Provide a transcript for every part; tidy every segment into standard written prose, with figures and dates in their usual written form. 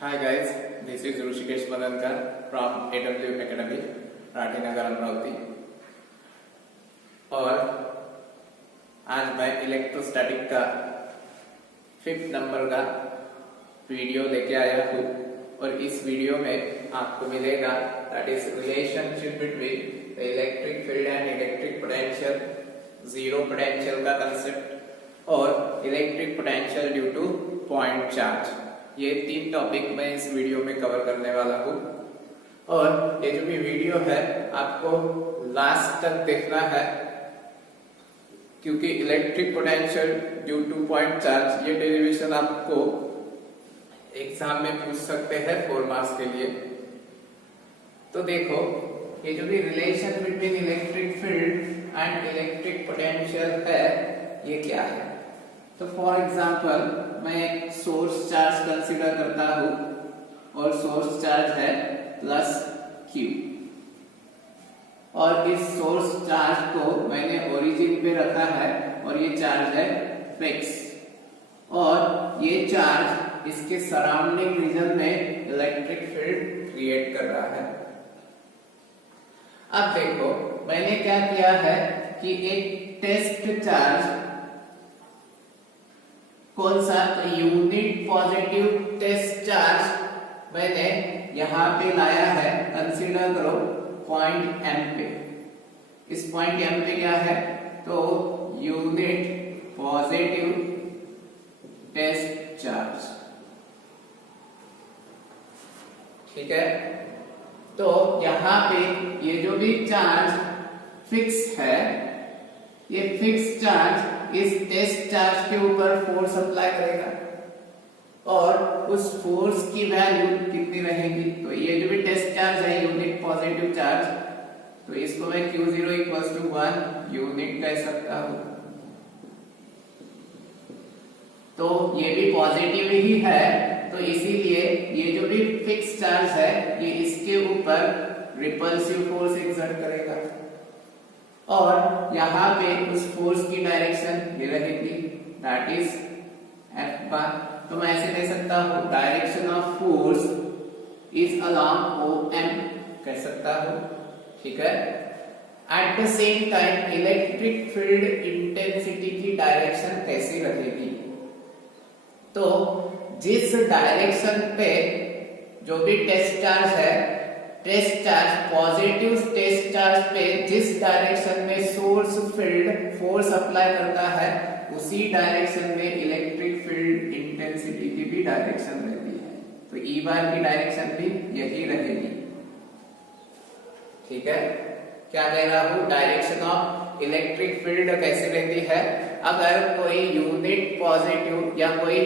Hi guys, this is Rushikesh Madankar from AW Academy, Rathi नगर अमरावती। और आज मैं इलेक्ट्रोस्टैटिक का 5th नंबर का वीडियो लेके आया हूँ और इस वीडियो में आपको मिलेगा that is relationship between electric field and electric potential, zero potential का कंसेप्ट और electric potential due two point charge. ये 3 टॉपिक मैं इस वीडियो में कवर करने वाला हूँ और ये जो भी वीडियो है आपको लास्ट तक देखना है क्योंकि electric potential due two point charge ये डेरिवेशन आपको एग्जाम में पूछ सकते हैं 4 मार्क्स के लिए। तो देखो ये जो भी relation between electric field and electric potential है ये क्या है। तो फॉर एग्जांपल मैं एक सोर्स चार्ज कंसीडर करता हूं और सोर्स चार्ज है प्लस Q और इस सोर्स चार्ज को मैंने ओरिजिन पे रखा है और ये चार्ज है फिक्स और ये चार्ज इसके सराउंडिंग रीजन में इलेक्ट्रिक फील्ड क्रिएट कर रहा है। अब देखो मैंने क्या किया है कि एक टेस्ट चार्ज कौन सा यूनिट पॉजिटिव टेस्ट चार्ज मैंने यहां पे लाया है। कंसीडर करो पॉइंट M पे। इस पॉइंट M पे क्या है तो यूनिट पॉजिटिव टेस्ट चार्ज, ठीक है। तो यहां पे ये जो भी चार्ज फिक्स है ये फिक्स चार्ज इस टेस्ट चार्ज के ऊपर फोर्स अप्लाई करेगा और उस फोर्स की वैल्यू कितनी रहेगी। तो ये जो भी टेस्ट चार्ज है यूनिट पॉजिटिव चार्ज, तो इसको मैं Q0 इक्वल्स टू 1 यूनिट कह सकता हूं। तो ये भी पॉजिटिव ही है तो इसीलिए ये जो भी फिक्स चार्ज है ये इसके ऊपर रिपल्सिव फोर्स एक्सर्ट करेगा और यहाँ पे उस फोर्स की डायरेक्शन ये रहेगी दैट इज F बार। तो मैं ऐसे कह सकता हूँ direction of force is along OM कह सकता हूँ, ठीक है। At the same time electric field intensity की डायरेक्शन कैसी रहेगी। तो जिस डायरेक्शन पे जो भी टेस्ट चार्ज है, test charge positive test charge पे जिस डायरेक्शन में सोर्स फील्ड फोर्स अप्लाई करता है उसी डायरेक्शन में इलेक्ट्रिक फील्ड इंटेंसिटी की भी डायरेक्शन रहती है। तो E बार की डायरेक्शन भी यही रहेगी, ठीक है। क्या कह रहा हूं डायरेक्शन ऑफ इलेक्ट्रिक फील्ड कैसे रहती है। अगर कोई यूनिट पॉजिटिव या कोई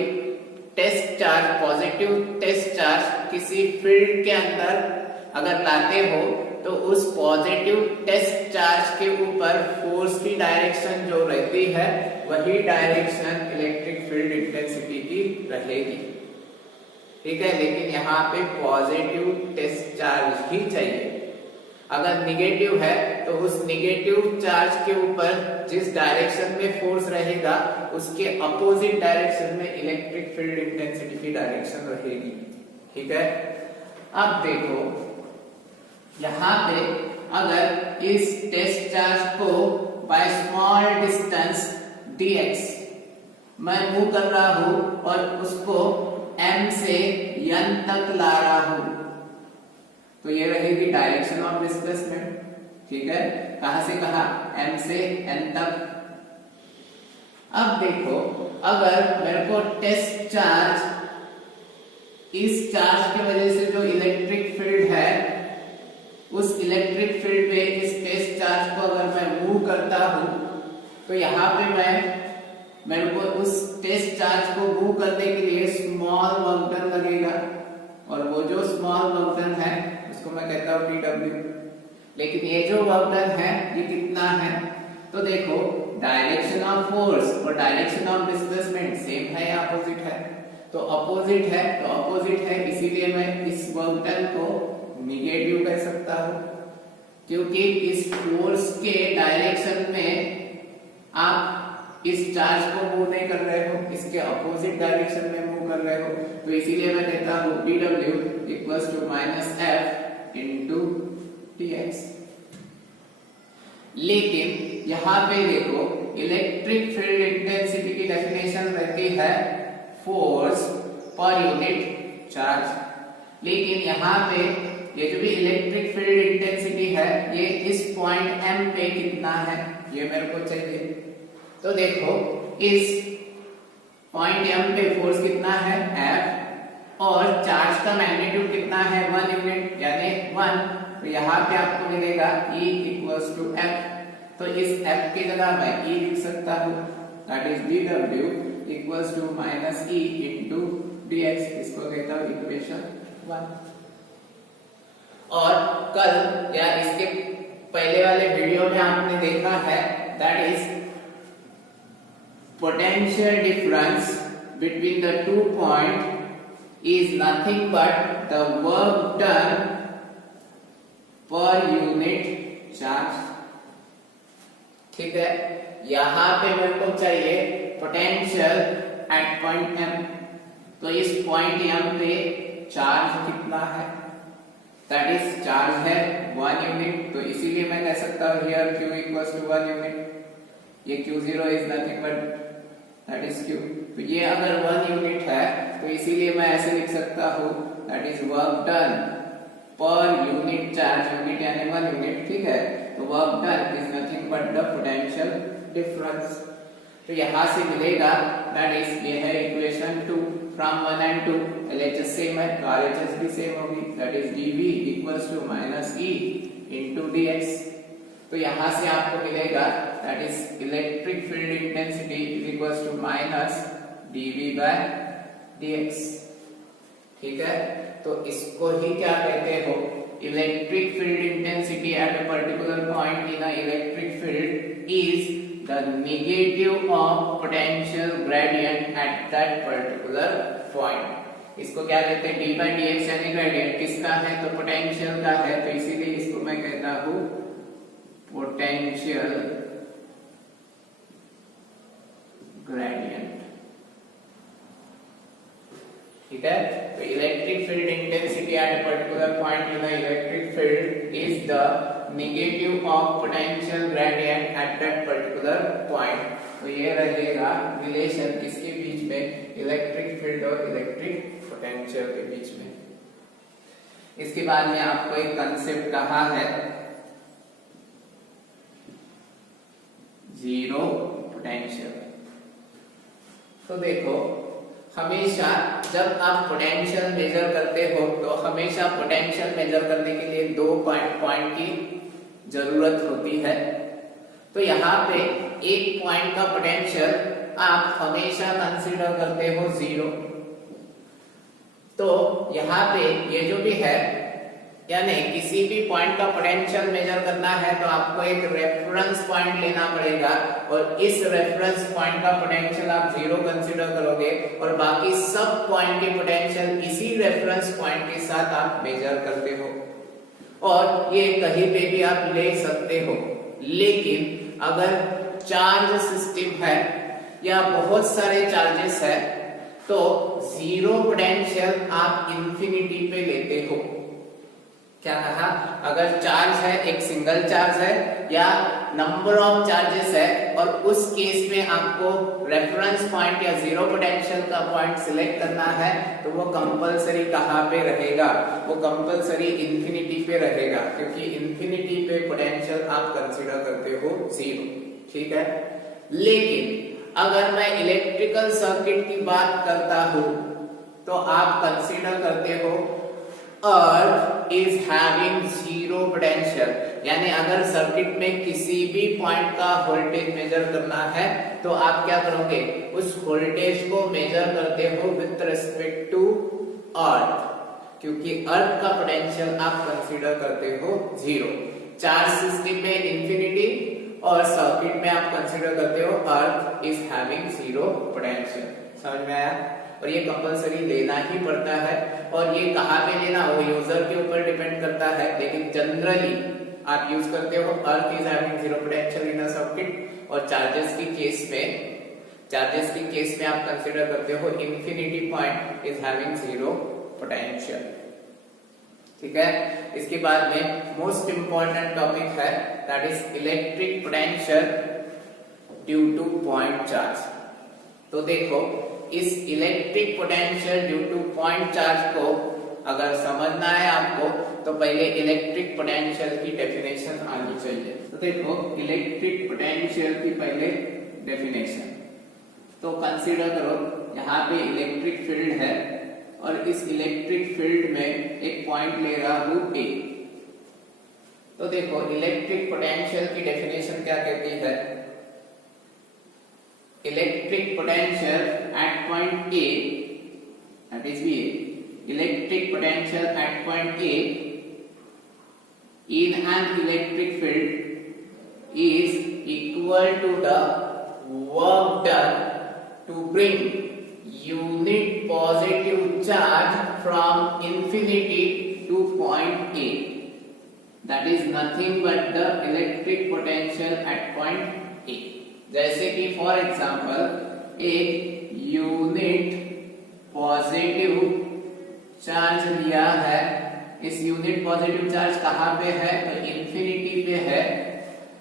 test charge positive test charge किसी फील्ड के अंदर अगर लाते हो तो उस पॉजिटिव टेस्ट चार्ज के ऊपर फोर्स की डायरेक्शन जो रहती है वही डायरेक्शन इलेक्ट्रिक फील्ड इंटेंसिटी की रहेगी, ठीक है। लेकिन यहाँ पे पॉजिटिव टेस्ट चार्ज ही चाहिए। अगर निगेटिव है तो उस निगेटिव चार्ज के ऊपर जिस डायरेक्शन में फोर्स रहेगा उसके अपोजिट डायरेक्शन में इलेक्ट्रिक फील्ड इंटेंसिटी की डायरेक्शन रहेगी, ठीक है। अब देखो यहाँ पे अगर इस टेस्ट चार्ज को बाय स्मॉल डिस्टेंस dx मैं मूव कर रहा हूं और उसको M से N तक ला रहा हूं तो ये रहेगी डायरेक्शन ऑफ डिस्प्लेसमेंट, ठीक है। कहां से कहां M से N तक। अब देखो अगर मेरे को टेस्ट चार्ज इस चार्ज की वजह से जो इलेक्ट्रिक फील्ड है उस इलेक्ट्रिक फील्ड पे इस टेस्ट चार्ज को अगर मैं मूव करता हूं तो यहाँ पे मेरे को उस टेस्ट चार्ज को मूव करने के लिए स्मॉल वर्क डन लगेगा और वो जो स्मॉल वर्क डन है उसको मैं कहता हूँ TW। लेकिन ये जो वर्क डन है ये कितना है तो देखो डायरेक्शन ऑफ फोर्स और डायरेक्शन ऑफ डिस्प्लेसमेंट सेम है या अपोजिट है। तो अपोजिट है इसीलिए मैं इस वर्क डन को निगेटिव कह सकता हूं क्योंकि इस फोर्स के डायरेक्शन में आप इस चार्ज को मूव नहीं कर रहे हो, इसके अपोजिट डायरेक्शन में मूव कर रहे हो, तो इसीलिए मैं देता हूं dw equals to minus F into dx। लेकिन यहाँ पे देखो इलेक्ट्रिक फील्ड इंटेंसिटी की डेफिनेशन रहती है फोर्स पर यूनिट चार्ज, लेकिन यहाँ पे ये जो भी इलेक्ट्रिक फील्ड इंटेंसिटी है ये इस पॉइंट M पे कितना है ये मेरे को चाहिए। तो देखो इस पॉइंट M पे फोर्स कितना है F और चार्ज का मैग्नीट्यूड कितना है 1 यूनिट यानी 1, तो यहाँ पे आपको मिलेगा E इक्वल्स टू F। तो इस F की जगह मैं E लिख सकता हूँ, that is dW equals to minus E into dx, इसको कहता हूँ इक्वेशन 1। और कल या इसके पहले वाले वीडियो में आपने देखा है that is potential difference between the two point is nothing but the work done per unit charge. ठीक है, यहां पे मेरे को चाहिए पोटेंशियल एट पॉइंट M, तो इस पॉइंट M पे चार्ज कितना है, दैट इज चार्ज है 1 यूनिट, तो इसीलिए मैं कह सकता हूं here Q equals to 1 unit, ये Q0 is nothing but that is Q। तो ये अगर 1 यूनिट है तो इसीलिए मैं ऐसे लिख सकता हूं that is work done per unit charge, unit यानी 1 यूनिट। ठीक है, तो work done is nothing but the potential difference, तो यहां से मिलेगा दैट इज ये है equation 2 from 1 and 2, LHS same है तो RHS भी सेम होगी, that is dV equals to minus E into dx। तो यहां से आपको मिलेगा that is electric field intensity is equals to minus dV by dx। ठीक है, तो इसको ही क्या कहते हो, electric field intensity at a particular point in a electric field is the negative of potential gradient at that particular point। इसको क्या कहते हैं, d by dx यानी ग्रेडियंट किसका है, तो पोटेंशियल का है, तो इसीलिए इसको मैं कहता हूं पोटेंशियल ग्रेडियंट। ठीक है, तो electric field intensity at a particular point in a electric field is the negative of potential gradient at that particular point। तो ये रहेगा रिलेशन किसके बीच में, इलेक्ट्रिक फील्ड और इलेक्ट्रिक पोटेंशियल के बीच में। इसके बाद में आपको एक कंसेप्ट कहा है जीरो पोटेंशियल। तो देखो हमेशा जब आप पोटेंशियल मेजर करते हो तो हमेशा पोटेंशियल मेजर करने के लिए 2 पॉइंट की जरूरत होती है। तो यहाँ पे एक पॉइंट का पोटेंशियल आप हमेशा कंसीडर करते हो 0। तो यहाँ पे ये जो भी है यानी किसी भी पॉइंट का पोटेंशियल मेजर करना है तो आपको एक रेफरेंस पॉइंट लेना पड़ेगा और इस रेफरेंस पॉइंट का पोटेंशियल आप 0 कंसीडर करोगे और बाकी सब पॉइंट के पोटेंशियल इसी रेफरेंस पॉइंट के साथ आप मेजर करते हो और ये कहीं पे भी आप ले सकते हो। लेकिन अगर चार्ज सिस्टम है या बहुत सारे चार्जेस है तो 0 पोटेंशियल आप इंफिनिटी पे लेते हो। क्या कहा, अगर चार्ज है एक सिंगल चार्ज है या नंबर ऑफ चार्जेस है और उस केस में आपको रेफरेंस पॉइंट या 0 पोटेंशियल का पॉइंट सिलेक्ट करना है तो वो कंपलसरी कहाँ पे रहेगा, वो कंपलसरी इंफिनिटी पे रहेगा क्योंकि इंफिनिटी पे पोटेंशियल आप कंसीडर करते हो 0। ठीक है, लेकिन अगर मैं इलेक्ट्रिकल सर्किट की बात करता हूं तो आप कंसीडर करते हो अर्थ इज हैविंग 0 पोटेंशियल, यानी अगर सर्किट में किसी भी पॉइंट का वोल्टेज मेजर करना है तो आप क्या करोगे, उस वोल्टेज को मेजर करते हो विद रिस्पेक्ट टू अर्थ क्योंकि अर्थ का पोटेंशियल आप कंसीडर करते हो 0। चार्ज सिस्टम में इंफिनिटी और सर्किट में आप कंसीडर करते हो अर्थ इज हैविंग 0 पोटेंशियल। समझ में आया, और ये कंपलसरी लेना ही पड़ता है और ये कहाँ पे लेना वो यूजर के ऊपर डिपेंड करता है, लेकिन जनरली आप यूज करते हो earth is having 0 potential in a circuit और चार्जेस की केस में चार्जेस के केस में आप कंसीडर करते हो infinity point is having zero potential. ठीक है, इसके बाद में मोस्ट इंपॉर्टेंट टॉपिक है that is electric potential due two point charge. तो देखो, इस electric potential due two point charge को अगर समझना है आपको तो पहले इलेक्ट्रिक पोटेंशियल की डेफिनेशन आनी चाहिए। तो देखो, इलेक्ट्रिक पोटेंशियल की पहले डेफिनेशन तो कंसीडर करो, यहाँ पे इलेक्ट्रिक फील्ड है और इस इलेक्ट्रिक फील्ड में एक पॉइंट ले रहा हूं ए। तो देखो, इलेक्ट्रिक पोटेंशियल की डेफिनेशन क्या कहती है? Electric potential at point A that is V, electric potential at point A in an electric field is equal to the work done to bring unit positive charge from infinity to point A. That is nothing but the electric potential at point A. जैसे कि for example एक unit positive charge लिया है, इस unit positive charge कहाँ पे है? तो इंफिनिटी पे है।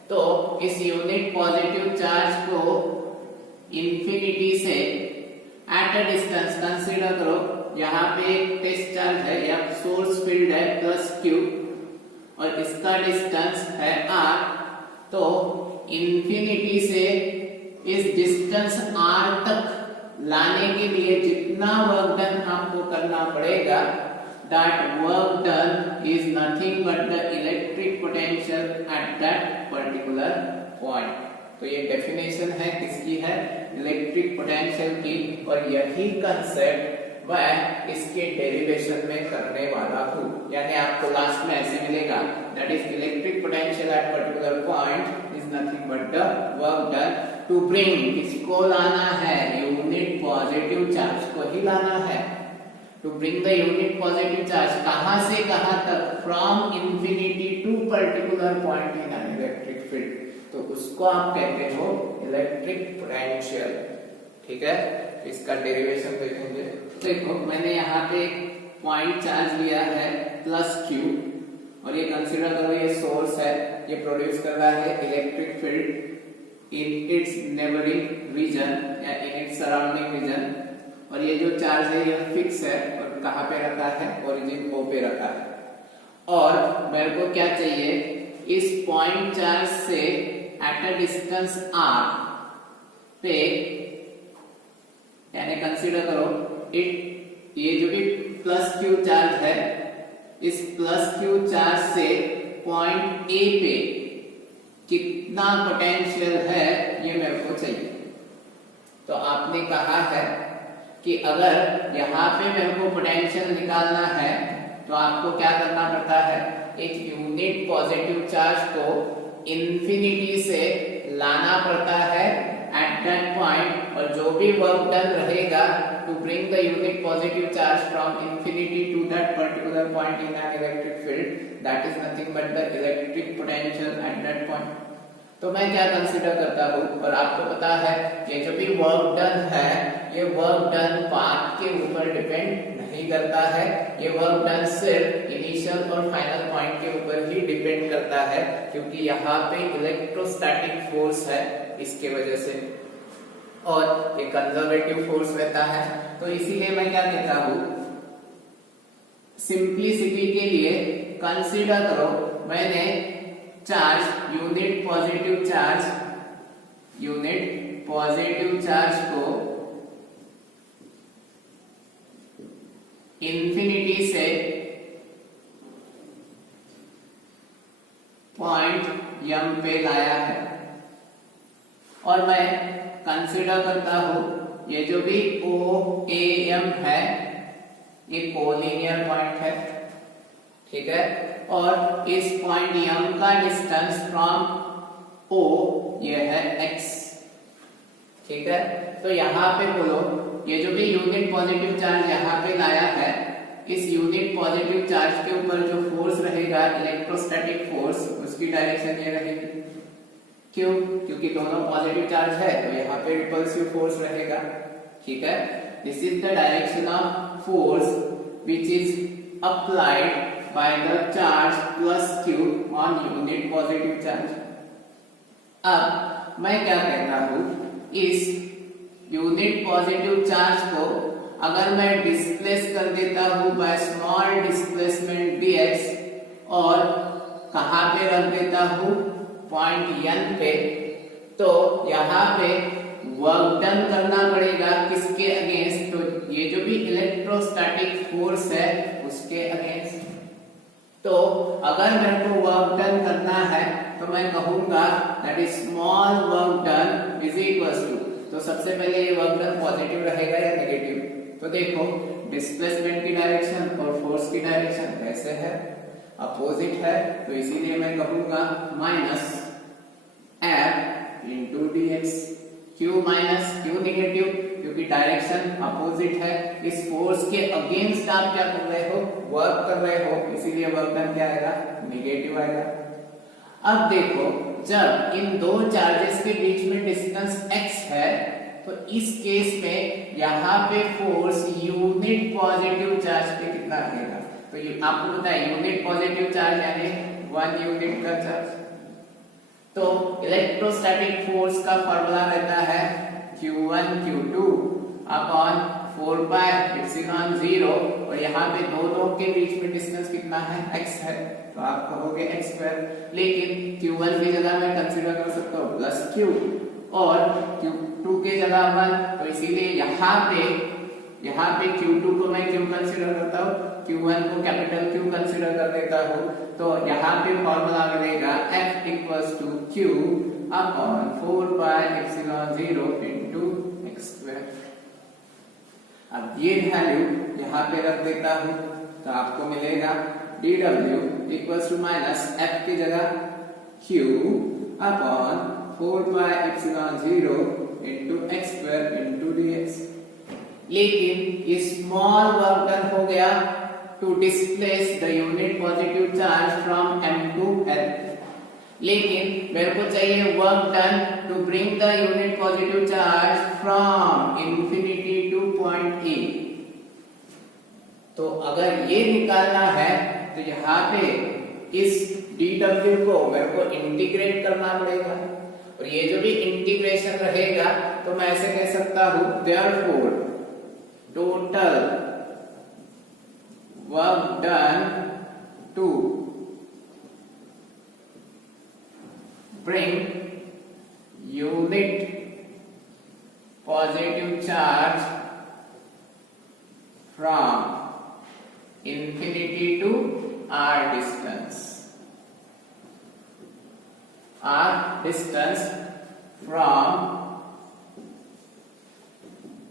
तो इस यूनिट पॉजिटिव चार्ज को इंफिनिटी से एट अ डिस्टेंस कंसीडर करो, यहाँ पे एक टेस्ट चार्ज है या सोर्स फील्ड है प्लस क्यू और इसका डिस्टेंस है r। तो इंफिनिटी से इस डिस्टेंस r तक लाने के लिए जितना वर्क डन आपको करना पड़ेगा, that work done is nothing but the electric potential at that particular point. तो ये डेफिनेशन है किसकी है? इलेक्ट्रिक पोटेंशियल की। और यही कंसेप्ट मैं इसके डेरिवेशन में करने वाला हूँ, यानी आपको लास्ट में ऐसे मिलेगा that is electric potential at particular point is nothing but the work done to bring, किसको लाना है? यूनिट पॉजिटिव चार्ज को ही लाना है। To bring the unit positive charge कहां से कहां तक? From infinity to particular point in an electric field. तो उसको आप कहते हो इलेक्ट्रिक पोटेंशियल। ठीक है, इसका डेरिवेशन देखेंगे। देखो, मैंने यहाँ पे पॉइंट चार्ज लिया है प्लस क्यू और ये कंसीडर करो ये सोर्स है, ये प्रोड्यूस कर रहा है electric field in its neighboring region या in its surrounding region। और ये जो चार्ज है ये फिक्स है और कहाँ पे रखा है? ओरिजिन O पे रखा है। और मेरे को क्या चाहिए? इस पॉइंट चार्ज से एट अ डिस्टेंस r पे, यानी कंसीडर करो इट, ये जो भी प्लस क्यू चार्ज है, इस प्लस क्यू चार्ज से पॉइंट A पे कितना पोटेंशियल है ये मेरे को चाहिए। तो आपने कहा है कि अगर यहाँ पे मेरे को पोटेंशियल निकालना है तो आपको क्या करना पड़ता है? एक यूनिट पॉजिटिव चार्ज को इंफिनिटी से लाना पड़ता है एट दैट पॉइंट, और जो भी वर्क डन रहेगा to bring the unit positive charge from infinity to that particular point in an electric field, that is nothing but the electric potential at that point. तो मैं क्या consider करता हूँ, और आपको पता है ये जो भी वर्क डन है ये वर्क डन पाथ के ऊपर डिपेंड नहीं करता है, ये वर्क डन सिर्फ इनिशियल और फाइनल पॉइंट के ऊपर ही डिपेंड करता है, क्योंकि यहाँ पे इलेक्ट्रोस्टैटिक फोर्स है इसके वजह से, और ये कंजर्वेटिव फोर्स रहता है। तो इसीलिए मैं क्या कहता हूँ, सिंप्लिसिटी के लिए कंसीडर करो मैंने चार्ज यूनिट पॉजिटिव चार्ज को इंफिनिटी से पॉइंट m पे लाया है, और मैं कंसीडर करता हूं ये जो भी OAM है ये कोलिनियर पॉइंट है। ठीक है, और इस पॉइंट m का डिस्टेंस फ्रॉम O ये है x। ठीक है, तो यहाँ पे बोलो ये जो भी यूनिट पॉजिटिव चार्ज यहाँ पे लाया है, इस यूनिट पॉजिटिव चार्ज के ऊपर जो फोर्स रहेगा इलेक्ट्रोस्टैटिक फोर्स, उसकी डायरेक्शन ये रहेगी। क्यों? क्योंकि दोनों पॉजिटिव चार्ज है तो यहाँ पे रिपल्सिव फोर्स रहेगा। ठीक है, this is the direction of force which is applied by the charge plus Q on unit positive charge. अब मैं क्या कहता हूं, इस यूनिट पॉजिटिव चार्ज को अगर मैं डिस्प्लेस कर देता हूं बाय स्मॉल डिस्प्लेसमेंट dx और कहां पे रख देता हूं, पॉइंट n पे, तो यहाँ पे वर्क डन करना पड़ेगा किसके अगेंस्ट? तो ये जो भी इलेक्ट्रोस्टैटिक फोर्स है उसके अगेंस्ट। तो अगर मेरे को वर्क डन करना है तो मैं कहूंगा that is small work done is equals to, तो सबसे पहले ये वर्क डन पॉजिटिव रहेगा या नेगेटिव? तो देखो डिस्प्लेसमेंट की डायरेक्शन और फोर्स की डायरेक्शन कैसे है, अपोजिट है, तो इसीलिए मैं कहूंगा माइनस F इंटू dx। क्यों माइनस, क्यों नेगेटिव? क्योंकि डायरेक्शन अपोजिट है, इस फोर्स के अगेंस्ट आप क्या कर रहे हो, वर्क कर रहे हो, इसीलिए वर्क डन क्या आएगा, नेगेटिव आएगा। अब देखो जब इन दो चार्जेस के बीच में डिस्टेंस x है तो इस केस में यहाँ पे फोर्स यूनिट पॉजिटिव चार्ज पे कितना रहेगा? तो आपको पता है यूनिट पॉजिटिव चार्ज यानी 1 यूनिट का चार्ज। तो इलेक्ट्रोस्टैटिक फोर्स का फॉर्मूला रहता है Q1 Q2 upon 4 pi epsilon 0 और यहाँ पे दोनों के बीच में डिस्टेंस कितना है, x है, तो आप कहोगे x स्क्वायर। लेकिन Q1 की जगह मैं कंसीडर कर सकता हूँ प्लस Q और Q2 के जगह 1, तो इसीलिए यहाँ पे Q2 को मैं क्यों कंसीडर करता हूँ, Q1 को कैपिटल Q कंसीडर कर देता हूँ। तो यहाँ पे फॉर्मूला मिलेगा F equals to Q upon 4 pi epsilon 0 into x square. अब ये वैल्यू यहाँ पे रख देता हूँ तो आपको मिलेगा dW equals to minus F की जगह Q upon 4 pi epsilon 0 into x square into dx। लेकिन स्मॉल वर्क डन हो गया to displace the unit positive charge from m to l, लेकिन मेरे को चाहिए work done to bring the unit positive charge from infinity to point A। तो अगर ये निकालना है तो यहाँ पे इस dW को मेरे को इंटीग्रेट करना पड़ेगा और ये जो भी इंटीग्रेशन रहेगा तो मैं ऐसे कह सकता हूं therefore total work done to bring unit positive charge from infinity to r distance from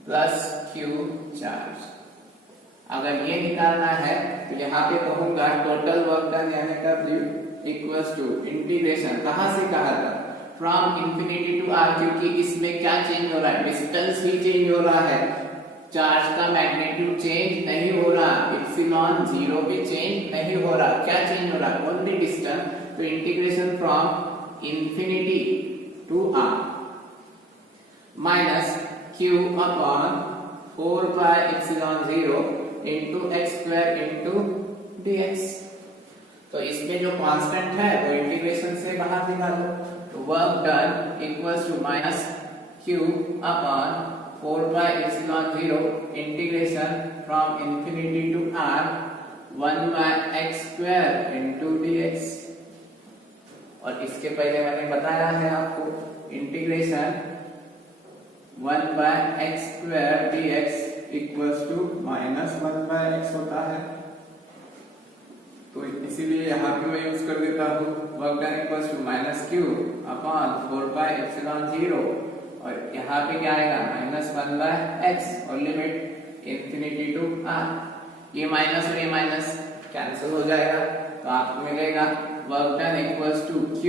plus Q charge. अगर ये निकालना है तो यहाँ पे कहूंगा टोटल वर्क डन यानी W इक्वल्स टू इंटीग्रेशन कहां से कहां तक, फ्रॉम इंफिनिटी टू r, क्योंकि इसमें क्या चेंज हो रहा है, डिस्टेंस ही चेंज हो रहा है, चार्ज का मैग्नीट्यूड चेंज नहीं हो रहा, एप्सिलॉन 0 भी चेंज नहीं हो रहा, क्या चेंज हो रहा है, ओनली डिस्टेंस। तो integration from infinity to r minus Q upon 4 pi epsilon 0 into x square into dx। तो इसमें जो कांस्टेंट है वो इंटीग्रेशन से बाहर निकालो, तो work done equals to minus Q upon 4 pi epsilon 0 integration from infinity to r 1 by x square into dx। और इसके पहले मैंने बताया है आपको integration 1 by x square dx equals to minus 1 by x होता है, तो इसीलिए यहाँ पे मैं यूज कर देता हूँ work done equals to minus Q upon 4 by epsilon 0 और यहाँ पे क्या आएगा माइनस 1 बाय x और लिमिट इंफिनिटी टू r। ये माइनस और ये माइनस कैंसिल हो जाएगा तो आपको मिलेगा work done equals to Q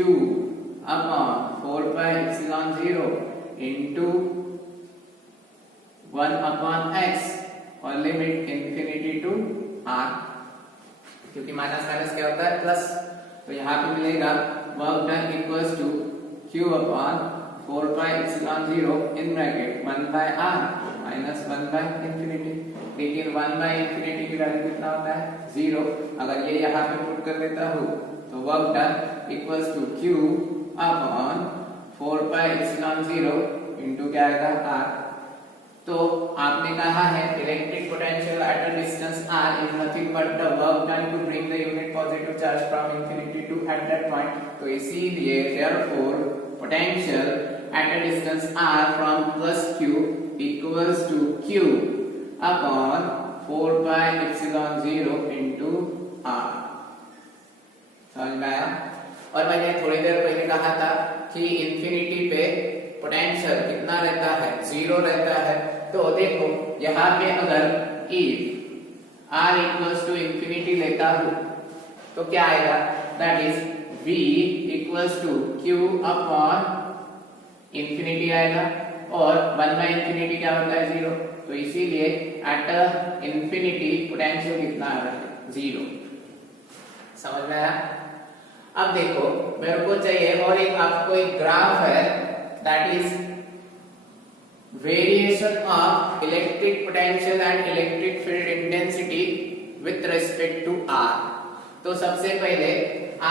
upon 4 by epsilon 0 into 1 upon x और लिमिट इंफिनिटी टू r, क्योंकि माइनस माइनस क्या होता है प्लस, तो यहाँ पे मिलेगा work done equals to q upon 4 pi epsilon 0 in bracket 1 by r minus 1 by infinity. लेकिन 1 बाय इंफिनिटी की वैल्यू कितना होता है 0। अगर ये यहाँ पे पुट कर देता हूँ तो work done equals to q upon 4 pi epsilon 0 into क्या आएगा r। तो आपने कहा है electric potential at a distance r is nothing but the work done to bring the unit positive charge from infinity to at that point। तो इसीलिए therefore potential at a distance r from plus q equals to q upon 4 pi epsilon 0 into r। समझ में आया? और मैंने थोड़ी देर पहले कहा था कि इंफिनिटी पे पोटेंशियल कितना रहता है 0 रहता है। तो देखो यहाँ पे अगर if r equals to infinity लेता हूँ तो क्या आएगा that is v equals to q upon infinity आएगा और 1 by infinity क्या होता है 0। तो इसीलिए at infinity पोटेंशियल कितना आ रहा है 0। समझ में आया? अब देखो मेरे को चाहिए और एक आपको एक ग्राफ है that is variation of electric potential and electric field intensity with respect to r। तो सबसे पहले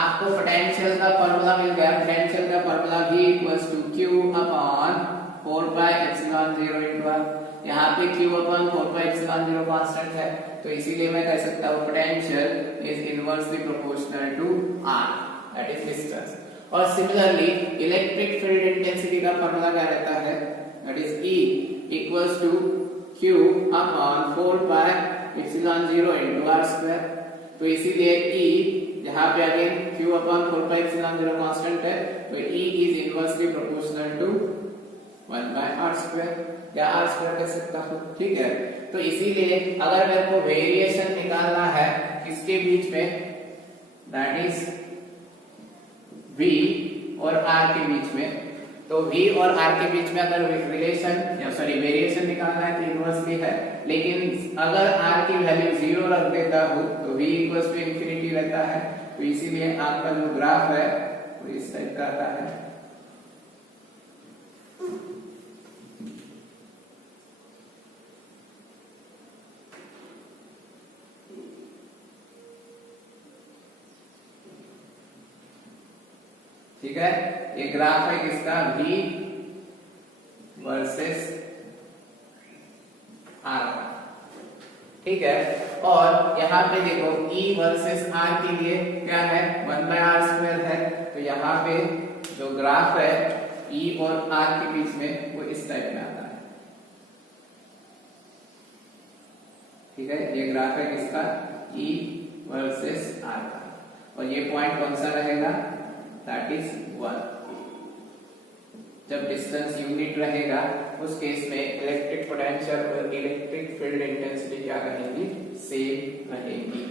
आपको पोटेंशियल का फॉर्मूला मिल गया। पोटेंशियल का formula v equals to q upon 4 pi epsilon 0 into r। यहाँ पे q upon 4 pi epsilon 0 constant है तो इसीलिए मैं कह सकता हूँ potential is inversely proportional to r that is distance. और सिमिलरली इलेक्ट्रिक फील्ड इंटेंसिटी का फॉर्मूला क्या रहता है that is E equals to Q upon 4 pi epsilon 0 into r square। तो इसीलिए E जहाँ पे again Q upon 4 pi epsilon 0 constant है तो E is inversely proportional to 1 by r square या r square कह सकता हूँ। ठीक है, तो इसीलिए अगर मेरे को वेरिएशन निकालना है किसके बीच में that is V और r के बीच में, तो v और r के बीच में अगर रिलेशन या सॉरी वेरिएशन निकालना है तो इनवर्सली है। लेकिन अगर r की वैल्यू 0 रख देता हूँ तो v इक्वल्स टू इंफिनिटी रहता है। तो इसीलिए आपका जो ग्राफ है वो इस टाइप का आता है। ठीक है, ये ग्राफ है किसका v वर्सेस r। ठीक है, और यहाँ पे देखो E वर्सेस R के लिए क्या है 1 by r स्क्वायर है। तो यहाँ पे जो ग्राफ है E और R के बीच में वो इस टाइप में आता है। ठीक है, ये ग्राफ है किसका E वर्सेस R का और ये पॉइंट कौन सा रहेगा दैट इज 1। जब डिस्टेंस यूनिट रहेगा उस केस में इलेक्ट्रिक पोटेंशियल और इलेक्ट्रिक फील्ड इंटेंसिटी क्या रहेंगी सेम रहेंगी।